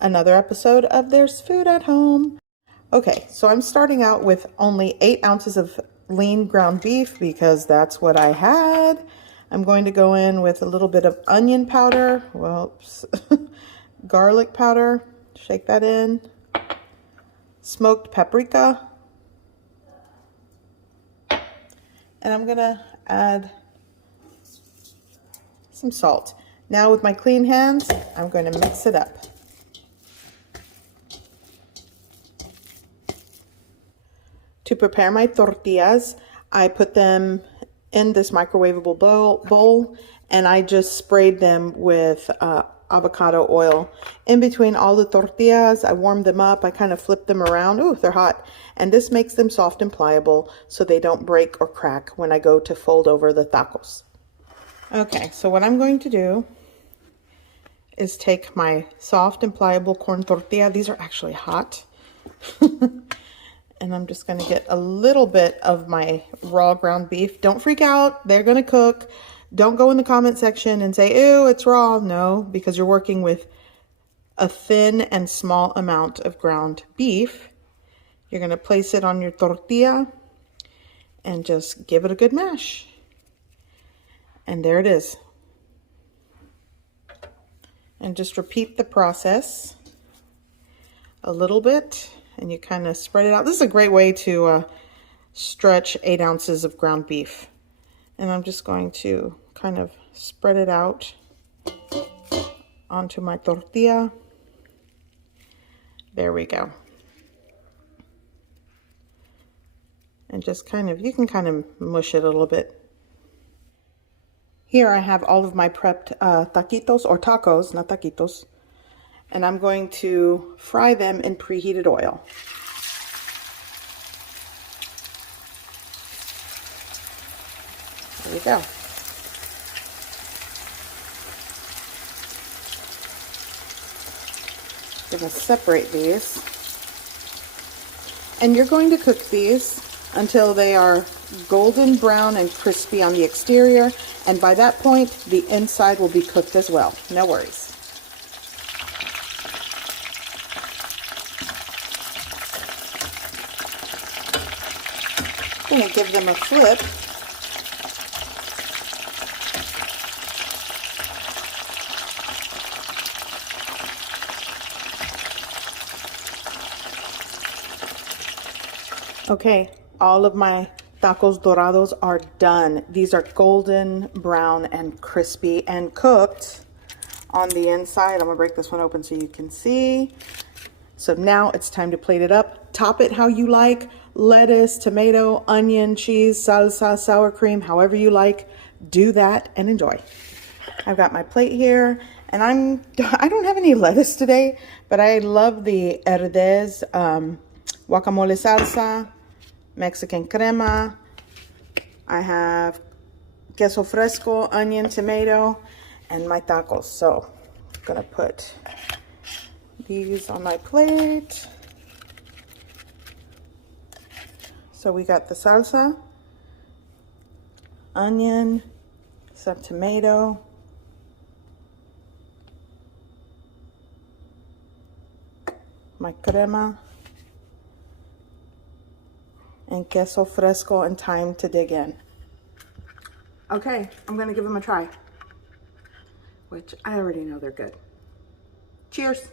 another episode of There's Food at Home. Okay, so I'm starting out with only 8 ounces of lean ground beef because that's what I had. I'm going to go in with a little bit of onion powder, garlic powder, shake that in, smoked paprika, and I'm gonna add some salt. Now with my clean hands, I'm going to mix it up. To prepare my tortillas, I put them in this microwavable bowl and I just sprayed them with avocado oil. In between all the tortillas, I warmed them up. I kind of flipped them around. Ooh, they're hot. And this makes them soft and pliable so they don't break or crack when I go to fold over the tacos. Okay, so what I'm going to do is take my soft and pliable corn tortilla. These are actually hot. And I'm just going to get a little bit of my raw ground beef. Don't freak out. They're going to cook. Don't go in the comment section and say, ew, it's raw. No, because you're working with a thin and small amount of ground beef. You're going to place it on your tortilla and just give it a good mash. And there it is. And just repeat the process a little bit. And you kind of spread it out. This is a great way to stretch 8 ounces of ground beef. And I'm just going to kind of spread it out onto my tortilla. There we go. And just kind of, you can kind of mush it a little bit. Here I have all of my prepped taquitos, or tacos, not taquitos. And I'm going to fry them in preheated oil. There we go. I'm going to separate these. And you're going to cook these until they are golden brown and crispy on the exterior. And by that point, the inside will be cooked as well. No worries. I'm going to give them a flip. Okay, all of my tacos dorados are done. These are golden brown and crispy and cooked on the inside. I'm going to break this one open so you can see. So now it's time to plate it up. Top it how you like. Lettuce, tomato, onion, cheese, salsa, sour cream, however you like. Do that and enjoy. I've got my plate here, and I don't have any lettuce today, but I love the Herdez guacamole salsa, Mexican crema. I have queso fresco, onion, tomato, and my tacos. So I'm gonna put these on my plate. So we got the salsa, onion, some tomato, my crema, and queso fresco, and time to dig in. Okay, I'm gonna give them a try, which I already know they're good. Cheers.